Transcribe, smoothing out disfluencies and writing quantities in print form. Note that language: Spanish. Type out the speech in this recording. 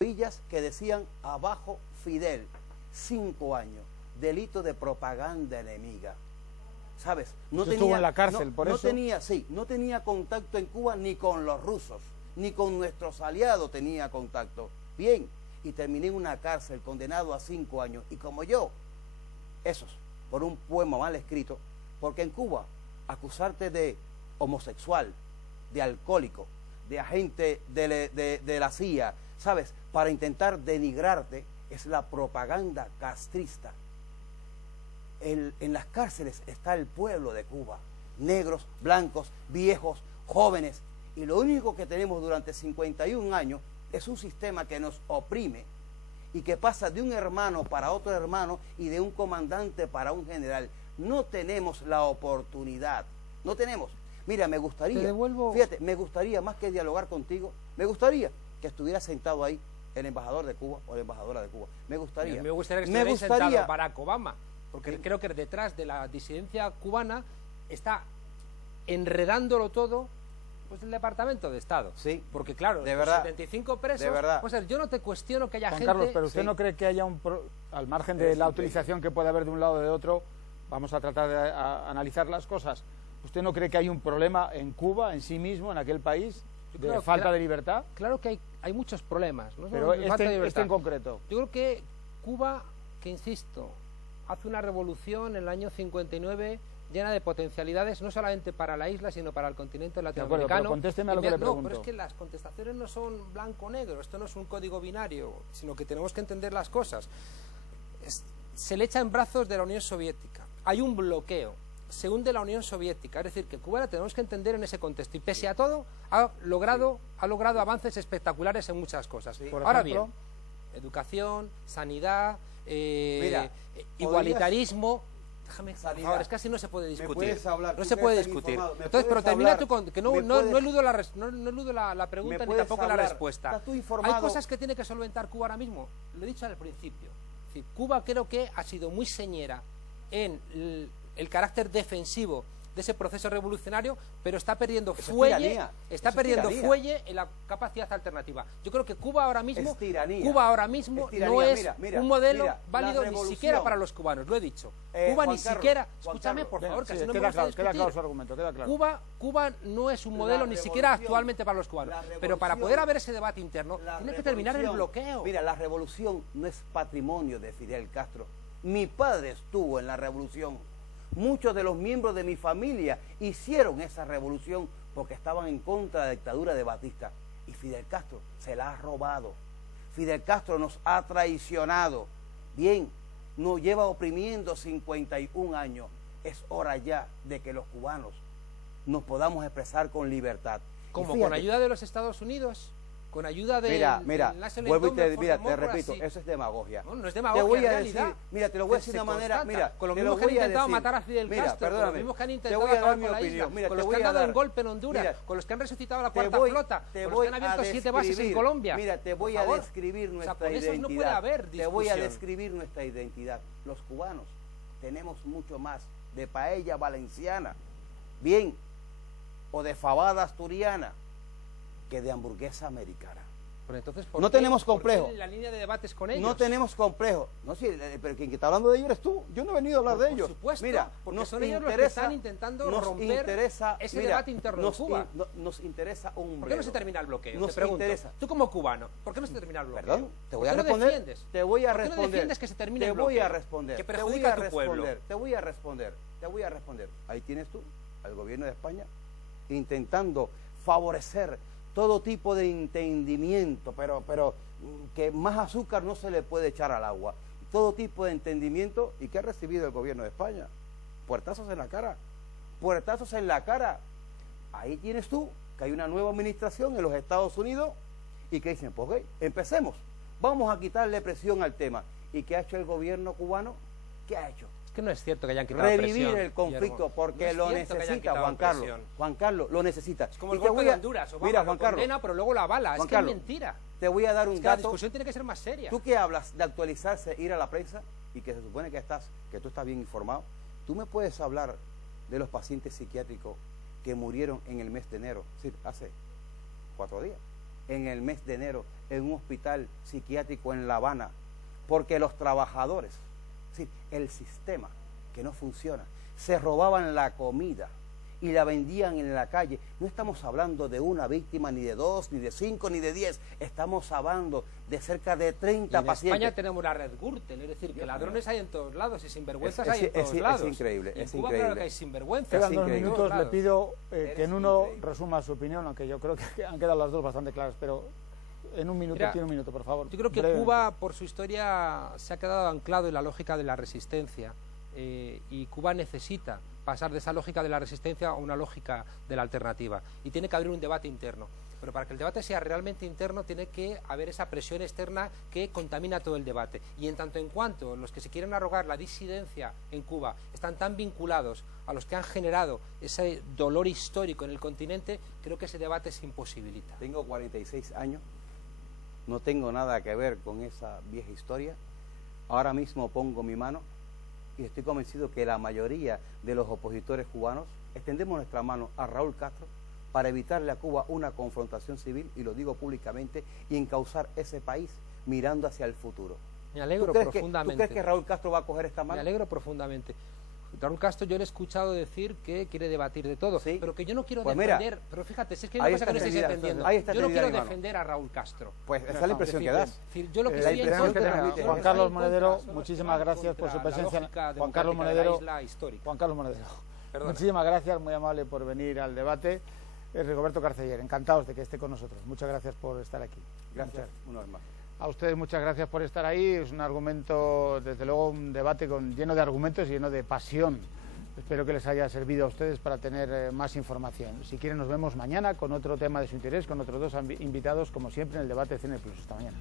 Villas que decían abajo Fidel, 5 años, delito de propaganda enemiga. ¿Sabes? No tenía, estuvo en la cárcel por eso. No tenía contacto en Cuba ni con los rusos, ni con nuestros aliados tenía contacto. Bien, y terminé en una cárcel condenado a 5 años. Y como yo, esos, por un poema mal escrito, porque en Cuba acusarte de homosexual, de alcohólico, de agente de la CIA, ¿sabes? Para intentar denigrarte, es la propaganda castrista. En las cárceles está el pueblo de Cuba, negros, blancos, viejos, jóvenes, y lo único que tenemos durante 51 años es un sistema que nos oprime y que pasa de un hermano para otro hermano y de un comandante para un general. No tenemos la oportunidad, no tenemos. Mira, me gustaría, fíjate, me gustaría más que dialogar contigo, me gustaría que estuviera sentado ahí el embajador de Cuba o la embajadora de Cuba. Me gustaría que estuviera sentado Barack Obama, porque creo que detrás de la disidencia cubana está enredándolo todo pues el Departamento de Estado. Sí. Porque claro, de verdad, 75 presos, de verdad. Pues yo no te cuestiono que haya Juan gente... Carlos, pero usted no cree que haya al margen de la utilización que puede haber de un lado o de otro, vamos a tratar de analizar las cosas, ¿usted no cree que hay un problema en Cuba, en sí mismo, en aquel país, de falta de libertad? Claro que hay muchos problemas, ¿no? Pero este en concreto. Yo creo que Cuba, que insisto, hace una revolución en el año 59 llena de potencialidades, no solamente para la isla, sino para el continente latinoamericano. De acuerdo, pero contésteme a lo que le pregunto. No, pero es que las contestaciones no son blanco-negro, esto no es un código binario, sino que tenemos que entender las cosas. Se le echa en brazos de la Unión Soviética, hay un bloqueo, se hunde la Unión Soviética, es decir, que Cuba la tenemos que entender en ese contexto, y pese a todo, ha logrado avances espectaculares en muchas cosas. Ahora bien, educación, sanidad, igualitarismo... Déjame, por favor, es que así no se puede discutir. No se puede discutir. Entonces, pero termina tú con que no eludo la pregunta ni tampoco la respuesta. Hay cosas que tiene que solventar Cuba ahora mismo. Lo he dicho al principio. Es decir, Cuba creo que ha sido muy señera en el carácter defensivo de ese proceso revolucionario, pero está perdiendo fuelle, en la capacidad alternativa. Yo creo que Cuba ahora mismo no es un modelo válido ni siquiera para los cubanos, lo he dicho. Cuba ni siquiera, escúchame por favor, que así no me gusta discutir. Queda claro su argumento, queda claro. Cuba no es un modelo ni siquiera actualmente para los cubanos, pero para poder haber ese debate interno tiene que terminar el bloqueo. Mira, la revolución no es patrimonio de Fidel Castro. Mi padre estuvo en la revolución. Muchos de los miembros de mi familia hicieron esa revolución porque estaban en contra de la dictadura de Batista. Y Fidel Castro se la ha robado. Fidel Castro nos ha traicionado. Bien, nos lleva oprimiendo 51 años. Es hora ya de que los cubanos nos podamos expresar con libertad. ¿Cómo? ¿Con ayuda de los Estados Unidos? ¿Con ayuda de... Mira, te repito, eso es demagogia. No es demagogia, te lo voy a decir de una manera, con los mismos que han intentado matar a Fidel Castro, con los mismos que han intentado acabar con la isla, con los que han dado un golpe en Honduras, con los que han resucitado la Cuarta Flota, con los que han abierto 7 bases en Colombia. Mira, te voy a describir nuestra identidad. Te voy a describir nuestra identidad. Los cubanos tenemos mucho más de paella valenciana, bien, o de fabada asturiana, que de hamburguesa americana. Pero entonces, no tenemos complejo. ¿Por qué la línea de debates con ellos? No tenemos complejo. No, sí, pero quien está hablando de ellos eres tú. Yo no he venido a hablar de ellos. Por supuesto, mira, porque son ellos los que están intentando romper ese debate interno de Cuba. Nos interesa un... ¿Por qué no se termina el bloqueo? Te pregunto. Tú como cubano, ¿por qué no se termina el bloqueo? Perdón, te voy a responder. Te voy a responder. ¿Por qué no defiendes que se termine el bloqueo? Te voy a responder. Que perjudica a tu pueblo. Te voy a responder. Ahí tienes tú, al gobierno de España, intentando favorecer todo tipo de entendimiento, pero que más azúcar no se le puede echar al agua. Todo tipo de entendimiento. ¿Y qué ha recibido el gobierno de España? Puertazos en la cara. Puertazos en la cara. Ahí tienes tú que hay una nueva administración en los Estados Unidos y que dicen, pues ok, empecemos. Vamos a quitarle presión al tema. ¿Y qué ha hecho el gobierno cubano? ¿Qué ha hecho? Que no es cierto que hayan quitado revivir el conflicto, porque lo necesita, Juan Carlos. Juan Carlos, lo necesita. Es como el golpe de Honduras. Obama lo condena, pero luego la avala. Es que es mentira. Te voy a dar un dato. La discusión tiene que ser más seria. Tú que hablas de actualizarse, ir a la prensa, y que se supone que tú estás bien informado, tú me puedes hablar de los pacientes psiquiátricos que murieron en el mes de enero, es decir, hace 4 días. en el mes de enero en un hospital psiquiátrico en La Habana, porque los trabajadores, sí, el sistema que no funciona, se robaban la comida y la vendían en la calle. No estamos hablando de una víctima, ni de 2, ni de 5, ni de 10. Estamos hablando de cerca de 30 pacientes. En España tenemos la red Gürtel, es decir, que ladrones hay en todos lados y sinvergüenzas hay en todos lados. Es increíble, es increíble. Claro que hay sinvergüenzas. Quedan 2 minutos, le pido que en uno resuma su opinión, aunque yo creo que han quedado las dos bastante claras, pero en un minuto, tiene un minuto, por favor. Yo creo que Cuba, por su historia, se ha quedado anclado en la lógica de la resistencia, y Cuba necesita pasar de esa lógica de la resistencia a una lógica de la alternativa, y tiene que haber un debate interno, pero para que el debate sea realmente interno tiene que haber esa presión externa que contamina todo el debate, y en tanto en cuanto los que se quieren arrogar la disidencia en Cuba están tan vinculados a los que han generado ese dolor histórico en el continente, creo que ese debate se imposibilita. Tengo 46 años, no tengo nada que ver con esa vieja historia. Ahora mismo pongo mi mano y estoy convencido que la mayoría de los opositores cubanos extendemos nuestra mano a Raúl Castro para evitarle a Cuba una confrontación civil, y lo digo públicamente, y encauzar ese país mirando hacia el futuro. Me alegro profundamente. ¿Tú crees que Raúl Castro va a coger esta mano? Me alegro profundamente. Raúl Castro, yo le he escuchado decir que quiere debatir de todo, ¿sí? Pero que yo no quiero defender, pero fíjate, si es que hay una cosa que no estáis entendiendo, yo no quiero defender a Raúl Castro. Pues esa es la impresión que das. Yo lo que estoy en contra, Juan Carlos Monedero, muchísimas gracias por su presencia. Juan Carlos Monedero, muchísimas gracias, muy amable por venir al debate. Rigoberto Carceller, encantados de que esté con nosotros. Muchas gracias por estar aquí. Gracias una vez más. A ustedes muchas gracias por estar ahí. Es un argumento, desde luego, un debate lleno de argumentos y lleno de pasión. Espero que les haya servido a ustedes para tener más información. Si quieren, nos vemos mañana con otro tema de su interés, con otros 2 invitados, como siempre, en el debate Cine Plus. Hasta mañana.